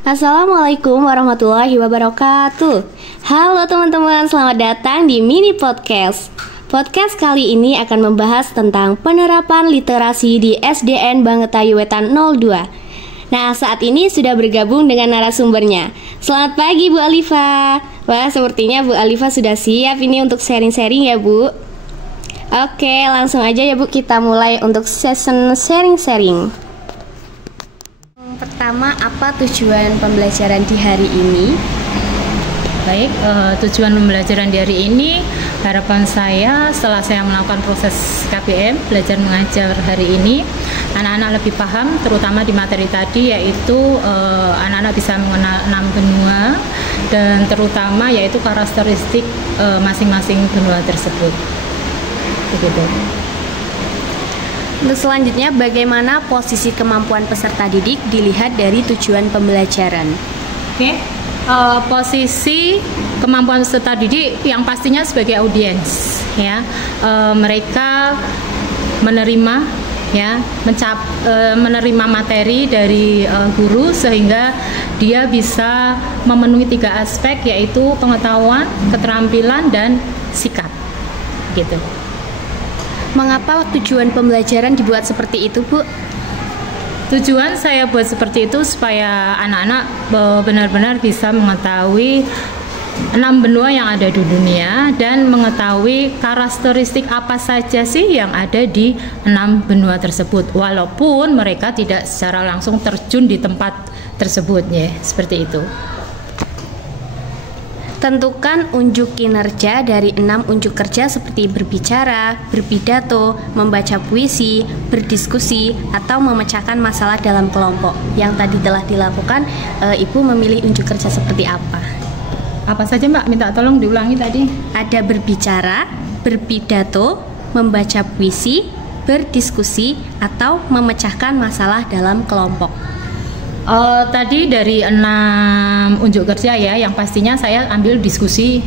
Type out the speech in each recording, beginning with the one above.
Assalamualaikum warahmatullahi wabarakatuh. Halo teman-teman, selamat datang di Mini Podcast. Podcast kali ini akan membahas tentang penerapan literasi di SDN Bangetayu Wetan 02. Nah, saat ini sudah bergabung dengan narasumbernya. Selamat pagi Bu Alifa. Wah, sepertinya Bu Alifa sudah siap ini untuk sharing-sharing ya Bu. Oke, langsung aja ya Bu, kita mulai untuk session sharing-sharing. Pertama, apa tujuan pembelajaran di hari ini? Baik, tujuan pembelajaran di hari ini, harapan saya setelah saya melakukan proses KBM, belajar mengajar hari ini, anak-anak lebih paham, terutama di materi tadi, yaitu anak-anak bisa mengenal 6 benua, dan terutama yaitu karakteristik masing-masing benua tersebut. Begitu. Untuk selanjutnya, bagaimana posisi kemampuan peserta didik dilihat dari tujuan pembelajaran? Oke, posisi kemampuan peserta didik yang pastinya sebagai audiens, ya, mereka menerima, ya, menerima materi dari guru sehingga dia bisa memenuhi 3 aspek, yaitu pengetahuan, keterampilan, dan sikap, gitu. Mengapa tujuan pembelajaran dibuat seperti itu, Bu? Tujuan saya buat seperti itu supaya anak-anak benar-benar bisa mengetahui 6 benua yang ada di dunia dan mengetahui karakteristik apa saja sih yang ada di 6 benua tersebut, walaupun mereka tidak secara langsung terjun di tempat tersebut, ya, seperti itu. Tentukan unjuk kinerja dari 6 unjuk kerja seperti berbicara, berpidato, membaca puisi, berdiskusi, atau memecahkan masalah dalam kelompok. Yang tadi telah dilakukan, Ibu memilih unjuk kerja seperti apa? Apa saja Mbak? Minta tolong diulangi tadi. Ada berbicara, berpidato, membaca puisi, berdiskusi, atau memecahkan masalah dalam kelompok. Tadi dari 6 unjuk kerja, ya, yang pastinya saya ambil diskusi,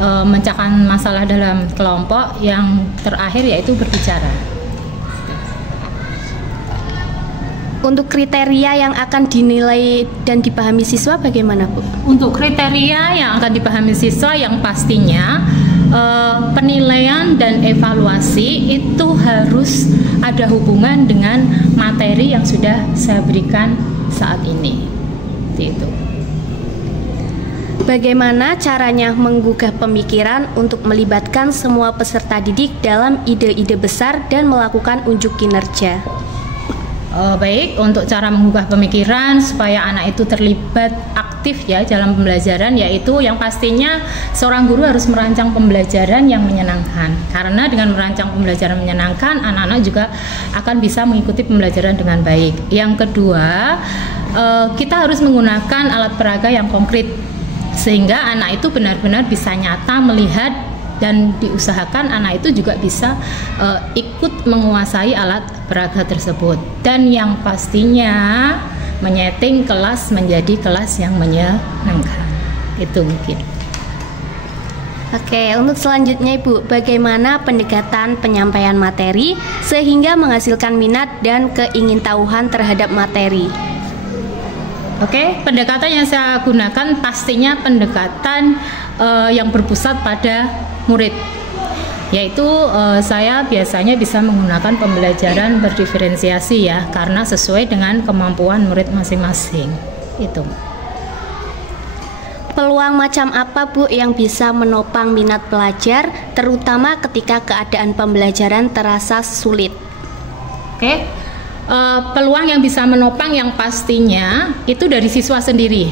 memecahkan masalah dalam kelompok, yang terakhir yaitu berbicara. Untuk kriteria yang akan dinilai dan dipahami siswa bagaimana, Bu? Untuk kriteria yang akan dipahami siswa yang pastinya penilaian dan evaluasi itu harus ada hubungan dengan materi yang sudah saya berikan saat ini. Itu. Bagaimana caranya menggugah pemikiran untuk melibatkan semua peserta didik dalam ide-ide besar dan melakukan unjuk kinerja? Baik, untuk cara menggugah pemikiran supaya anak itu terlibat aktif, ya, dalam pembelajaran, yaitu yang pastinya seorang guru harus merancang pembelajaran yang menyenangkan, karena dengan merancang pembelajaran menyenangkan, anak-anak juga akan bisa mengikuti pembelajaran dengan baik. Yang kedua, kita harus menggunakan alat peraga yang konkret sehingga anak itu benar-benar bisa nyata melihat, dan diusahakan anak itu juga bisa ikut menguasai alat peraga tersebut. Dan yang pastinya menyeting kelas menjadi kelas yang menyenangkan. Itu mungkin. Oke, untuk selanjutnya Ibu, bagaimana pendekatan penyampaian materi sehingga menghasilkan minat dan keingintahuan terhadap materi? Oke, pendekatan yang saya gunakan pastinya pendekatan yang berpusat pada murid, yaitu saya biasanya bisa menggunakan pembelajaran berdiferensiasi, ya, karena sesuai dengan kemampuan murid masing-masing. Itu. Peluang macam apa, Bu, yang bisa menopang minat pelajar, terutama ketika keadaan pembelajaran terasa sulit? Oke, peluang yang bisa menopang yang pastinya itu dari siswa sendiri,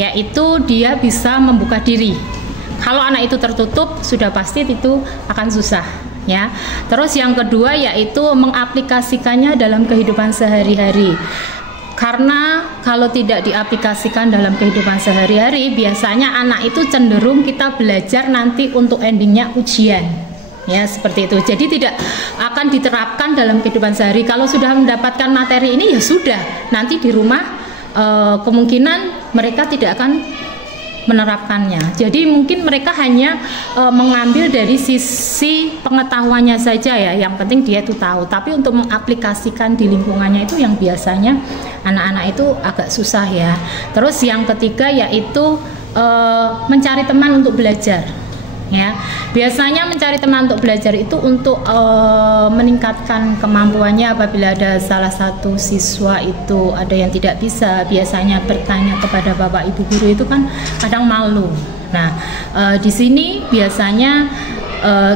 yaitu dia bisa membuka diri. Kalau anak itu tertutup, sudah pasti itu akan susah, ya. Terus yang kedua yaitu mengaplikasikannya dalam kehidupan sehari-hari. Karena kalau tidak diaplikasikan dalam kehidupan sehari-hari, biasanya anak itu cenderung kita belajar nanti untuk endingnya ujian, ya, seperti itu. Jadi tidak akan diterapkan dalam kehidupan sehari. Kalau sudah mendapatkan materi ini, ya sudah, nanti di rumah kemungkinan mereka tidak akan menerapkannya. Jadi mungkin mereka hanya mengambil dari sisi pengetahuannya saja ya, yang penting dia itu tahu. Tapi untuk mengaplikasikan di lingkungannya itu yang biasanya anak-anak itu agak susah ya. Terus yang ketiga yaitu mencari teman untuk belajar. Ya, biasanya mencari teman untuk belajar itu untuk meningkatkan kemampuannya. Apabila ada salah satu siswa itu ada yang tidak bisa, biasanya bertanya kepada bapak ibu guru itu kan kadang malu. Nah, di sini biasanya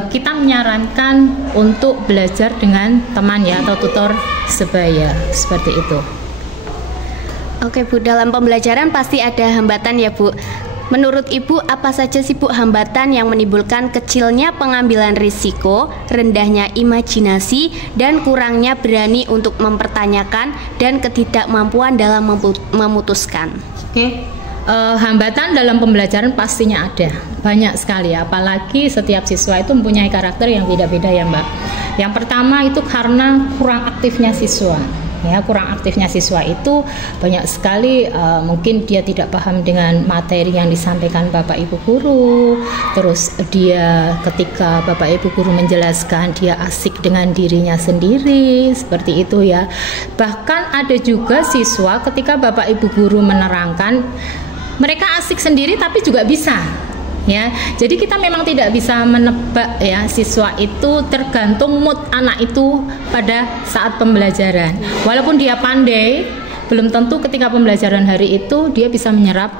kita menyarankan untuk belajar dengan teman ya, atau tutor sebaya, seperti itu. Oke Bu, dalam pembelajaran pasti ada hambatan ya Bu. Menurut Ibu, apa saja sih Bu hambatan yang menimbulkan kecilnya pengambilan risiko, rendahnya imajinasi, dan kurangnya berani untuk mempertanyakan dan ketidakmampuan dalam memutuskan? Hambatan dalam pembelajaran pastinya ada, banyak sekali, apalagi setiap siswa itu mempunyai karakter yang beda-beda ya Mbak. Yang pertama itu karena kurang aktifnya siswa. Ya, kurang aktifnya siswa itu banyak sekali, mungkin dia tidak paham dengan materi yang disampaikan Bapak Ibu guru. Terus dia ketika Bapak Ibu guru menjelaskan, dia asik dengan dirinya sendiri, seperti itu ya. Bahkan ada juga siswa ketika Bapak Ibu guru menerangkan, mereka asik sendiri tapi juga bisa. Ya, jadi kita memang tidak bisa menebak ya, siswa itu tergantung mood anak itu pada saat pembelajaran. Walaupun dia pandai, belum tentu ketika pembelajaran hari itu dia bisa menyerap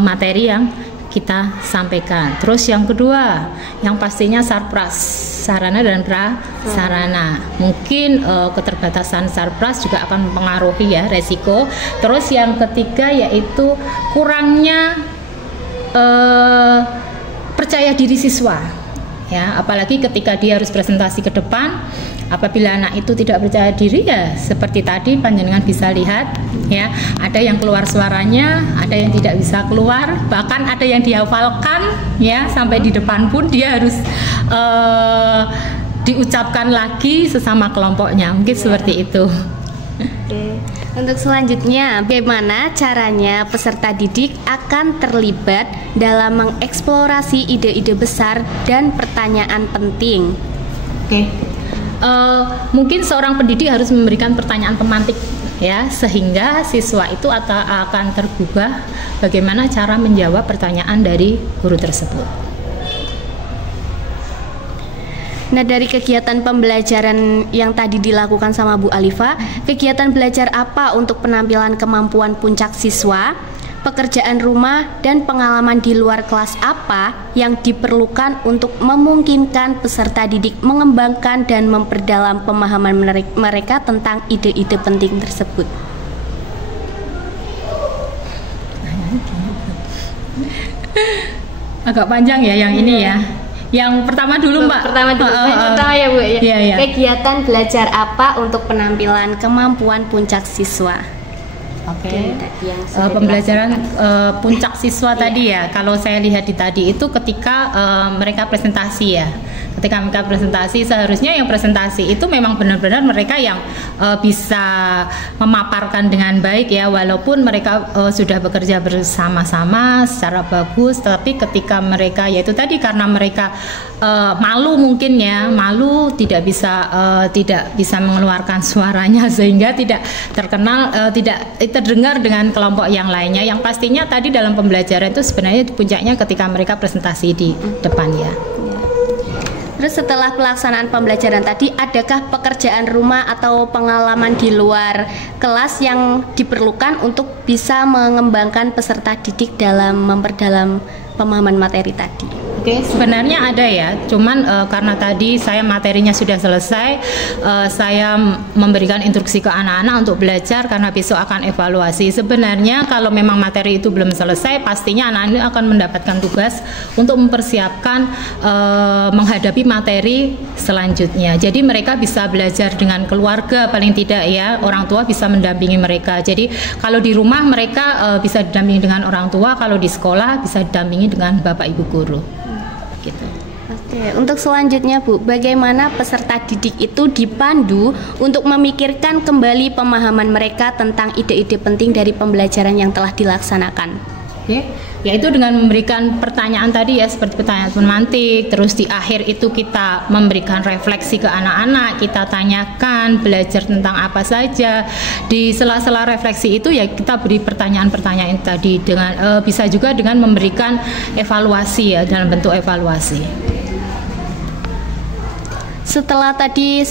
materi yang kita sampaikan. Terus yang kedua, yang pastinya sarpras, sarana dan prasarana. Mungkin keterbatasan sarpras juga akan mempengaruhi ya resiko. Terus yang ketiga yaitu kurangnya percaya diri siswa ya, apalagi ketika dia harus presentasi ke depan. Apabila anak itu tidak percaya diri ya seperti tadi panjenengan bisa lihat ya, ada yang keluar suaranya, ada yang tidak bisa keluar, bahkan ada yang dihafalkan ya, sampai di depan pun dia harus diucapkan lagi sesama kelompoknya, mungkin seperti itu. Oke. Untuk selanjutnya, bagaimana caranya peserta didik akan terlibat dalam mengeksplorasi ide-ide besar dan pertanyaan penting? Oke. Mungkin seorang pendidik harus memberikan pertanyaan pemantik ya, sehingga siswa itu akan tergugah bagaimana cara menjawab pertanyaan dari guru tersebut. Nah, dari kegiatan pembelajaran yang tadi dilakukan sama Bu Alifa, kegiatan belajar apa untuk penampilan kemampuan puncak siswa, pekerjaan rumah, dan pengalaman di luar kelas apa yang diperlukan untuk memungkinkan peserta didik mengembangkan dan memperdalam pemahaman mereka tentang ide-ide penting tersebut? Agak panjang ya yang ini ya. Yang pertama dulu Mbak. Pertama ya Bu ya. Iya. Kegiatan belajar apa untuk penampilan kemampuan puncak siswa? Oke. Pembelajaran puncak siswa tadi ya. Kalau saya lihat di tadi itu ketika mereka presentasi ya. Ketika mereka presentasi, seharusnya yang presentasi itu memang benar-benar mereka yang bisa memaparkan dengan baik ya, walaupun mereka sudah bekerja bersama-sama secara bagus, tapi ketika mereka yaitu tadi karena mereka malu mungkin ya, malu tidak bisa mengeluarkan suaranya sehingga tidak terkenal, tidak terdengar dengan kelompok yang lainnya. Yang pastinya tadi dalam pembelajaran itu sebenarnya puncaknya ketika mereka presentasi di depan ya. Terus setelah pelaksanaan pembelajaran tadi, adakah pekerjaan rumah atau pengalaman di luar kelas yang diperlukan untuk bisa mengembangkan peserta didik dalam memperdalam pemahaman materi tadi? Oke, sebenarnya ada ya, cuman karena tadi saya materinya sudah selesai, saya memberikan instruksi ke anak-anak untuk belajar karena besok akan evaluasi. Sebenarnya kalau memang materi itu belum selesai, pastinya anak-anak akan mendapatkan tugas untuk mempersiapkan menghadapi materi selanjutnya. Jadi mereka bisa belajar dengan keluarga paling tidak ya, orang tua bisa mendampingi mereka. Jadi kalau di rumah mereka bisa didampingi dengan orang tua, kalau di sekolah bisa didampingi dengan bapak ibu guru. Gitu. Oke, untuk selanjutnya Bu, bagaimana peserta didik itu dipandu untuk memikirkan kembali pemahaman mereka tentang ide-ide penting dari pembelajaran yang telah dilaksanakan? Oke, yaitu dengan memberikan pertanyaan tadi ya, seperti pertanyaan pemantik, terus di akhir itu kita memberikan refleksi ke anak-anak, kita tanyakan belajar tentang apa saja. Di sela-sela refleksi itu ya kita beri pertanyaan-pertanyaan tadi, dengan bisa juga dengan memberikan evaluasi ya, dalam bentuk evaluasi. Setelah tadi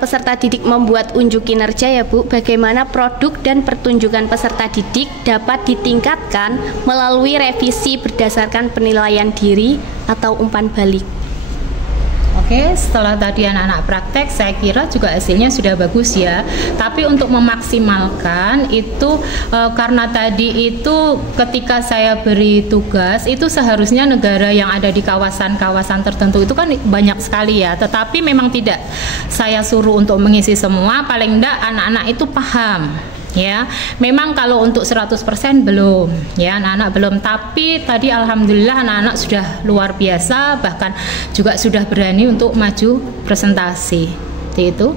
peserta didik membuat unjuk kinerja ya Bu, bagaimana produk dan pertunjukan peserta didik dapat ditingkatkan melalui revisi berdasarkan penilaian diri atau umpan balik? Oke, setelah tadi anak-anak praktek, saya kira juga hasilnya sudah bagus ya. Tapi untuk memaksimalkan itu karena tadi itu ketika saya beri tugas itu seharusnya negara yang ada di kawasan-kawasan tertentu itu kan banyak sekali ya. Tetapi memang tidak saya suruh untuk mengisi semua, paling enggak anak-anak itu paham. Ya, memang kalau untuk 100% belum, ya anak-anak belum. Tapi tadi alhamdulillah anak-anak sudah luar biasa, bahkan juga sudah berani untuk maju presentasi. Seperti itu.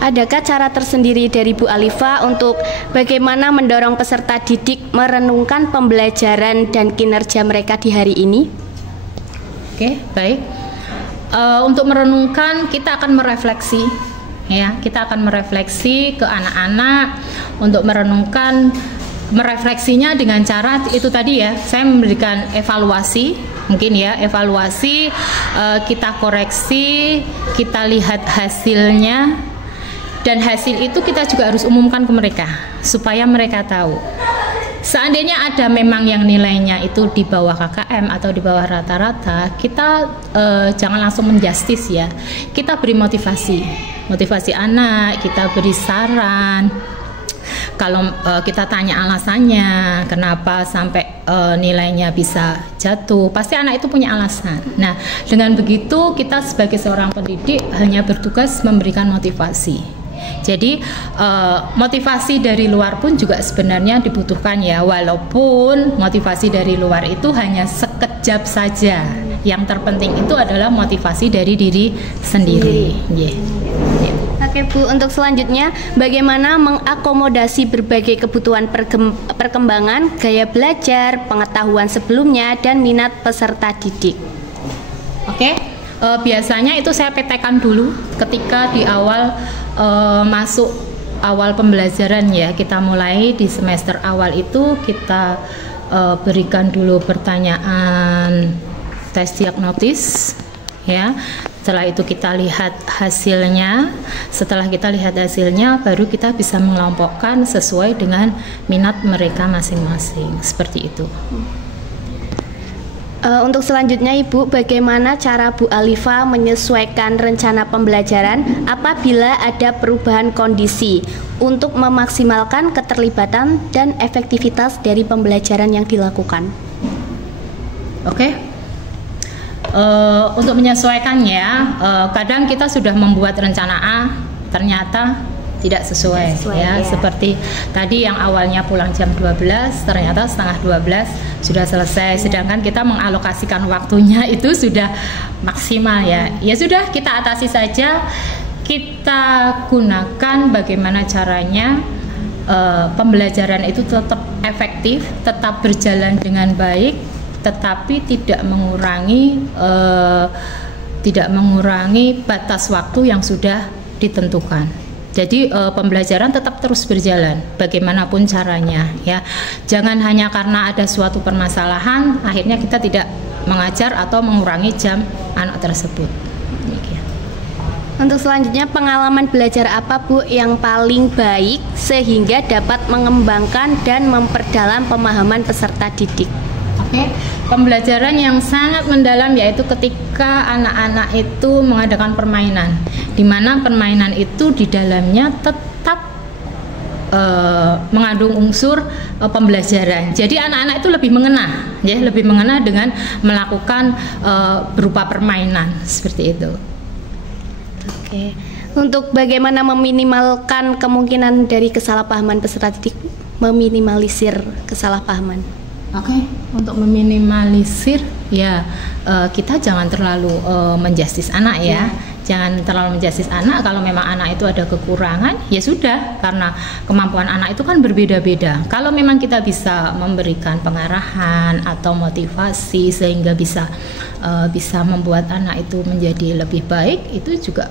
Adakah cara tersendiri dari Bu Alifa untuk bagaimana mendorong peserta didik merenungkan pembelajaran dan kinerja mereka di hari ini? Oke, baik. Untuk merenungkan kita akan merefleksi. Ya, kita akan merefleksi ke anak-anak untuk merefleksinya dengan cara itu tadi ya, saya memberikan evaluasi, mungkin ya evaluasi, kita koreksi, kita lihat hasilnya, dan hasil itu kita juga harus umumkan ke mereka supaya mereka tahu. Seandainya ada memang yang nilainya itu di bawah KKM atau di bawah rata-rata, kita jangan langsung menjustis ya. Kita beri motivasi anak, kita beri saran. Kalau kita tanya alasannya, kenapa sampai nilainya bisa jatuh, pasti anak itu punya alasan. Nah, dengan begitu kita sebagai seorang pendidik hanya bertugas memberikan motivasi. Jadi motivasi dari luar pun juga sebenarnya dibutuhkan ya, walaupun motivasi dari luar itu hanya sekejap saja. Yang terpenting itu adalah motivasi dari diri sendiri. Yeah. Oke Bu, untuk selanjutnya bagaimana mengakomodasi berbagai kebutuhan perkembangan, gaya belajar, pengetahuan sebelumnya, dan minat peserta didik? Oke. Biasanya itu saya petekan dulu ketika di awal masuk awal pembelajaran ya. Kita mulai di semester awal itu kita berikan dulu pertanyaan tes diagnosis ya. Setelah itu kita lihat hasilnya. Setelah kita lihat hasilnya baru kita bisa mengelompokkan sesuai dengan minat mereka masing-masing. Seperti itu. Untuk selanjutnya Ibu, bagaimana cara Bu Alifa menyesuaikan rencana pembelajaran apabila ada perubahan kondisi untuk memaksimalkan keterlibatan dan efektivitas dari pembelajaran yang dilakukan? Oke. Untuk menyesuaikannya, kadang kita sudah membuat rencana A, ternyata tidak sesuai ya. Seperti tadi yang awalnya pulang jam 12 ternyata setengah 12 sudah selesai, sedangkan kita mengalokasikan waktunya itu sudah maksimal ya. Ya sudah, kita atasi saja, kita gunakan bagaimana caranya pembelajaran itu tetap efektif, tetap berjalan dengan baik, tetapi tidak mengurangi batas waktu yang sudah ditentukan. Jadi pembelajaran tetap terus berjalan bagaimanapun caranya ya. Jangan hanya karena ada suatu permasalahan akhirnya kita tidak mengajar atau mengurangi jam anak tersebut. Demikian. Untuk selanjutnya, pengalaman belajar apa Bu yang paling baik sehingga dapat mengembangkan dan memperdalam pemahaman peserta didik? Oke, pembelajaran yang sangat mendalam yaitu ketika anak-anak itu mengadakan permainan, di mana permainan itu di dalamnya tetap mengandung unsur pembelajaran. Jadi anak-anak itu lebih mengena, ya, lebih mengena dengan melakukan berupa permainan seperti itu. Oke, untuk bagaimana meminimalkan kemungkinan dari kesalahpahaman peserta didik, meminimalisir kesalahpahaman? Oke, untuk meminimalisir ya kita jangan terlalu menjustis anak ya. Jangan terlalu menjudge anak. Kalau memang anak itu ada kekurangan, ya sudah, karena kemampuan anak itu kan berbeda-beda. Kalau memang kita bisa memberikan pengarahan atau motivasi sehingga bisa membuat anak itu menjadi lebih baik, itu juga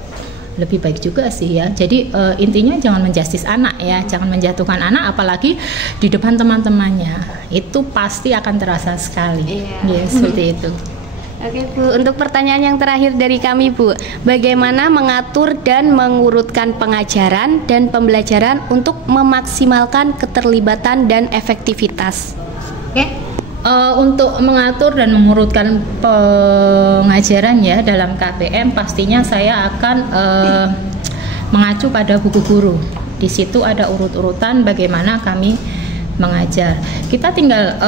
lebih baik juga sih ya. Jadi intinya jangan menjudge anak ya, jangan menjatuhkan anak, apalagi di depan teman-temannya. Itu pasti akan terasa sekali. Ya, seperti itu. Oke Bu, untuk pertanyaan yang terakhir dari kami Bu, bagaimana mengatur dan mengurutkan pengajaran dan pembelajaran untuk memaksimalkan keterlibatan dan efektivitas? Untuk mengatur dan mengurutkan pengajaran ya dalam KPM, pastinya saya akan mengacu pada buku guru. Di situ ada urut-urutan bagaimana kami mengajar. Kita tinggal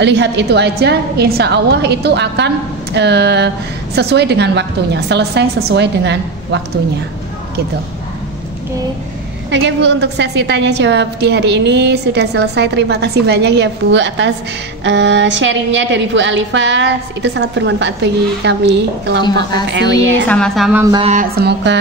lihat itu aja, insya Allah itu akan sesuai dengan waktunya, selesai sesuai dengan waktunya, gitu. Oke Bu, untuk sesi tanya jawab di hari ini sudah selesai. Terima kasih banyak ya Bu atas sharingnya dari Bu Alifa. Itu sangat bermanfaat bagi kami kelompok PPL ya. Sama-sama Mbak. Semoga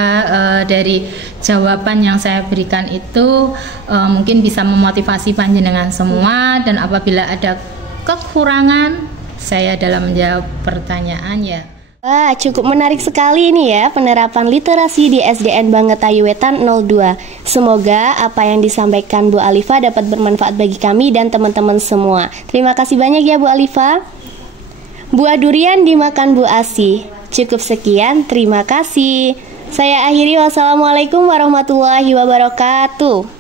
dari jawaban yang saya berikan itu mungkin bisa memotivasi panjenengan semua, dan apabila ada kekurangan saya dalam menjawab pertanyaan ya. Wah, cukup menarik sekali ini ya penerapan literasi di SDN Bangetayu Wetan 02. Semoga apa yang disampaikan Bu Alifa dapat bermanfaat bagi kami dan teman-teman semua. Terima kasih banyak ya Bu Alifa. Buah durian dimakan Bu Asi. Cukup sekian, terima kasih. Saya akhiri, wassalamualaikum warahmatullahi wabarakatuh.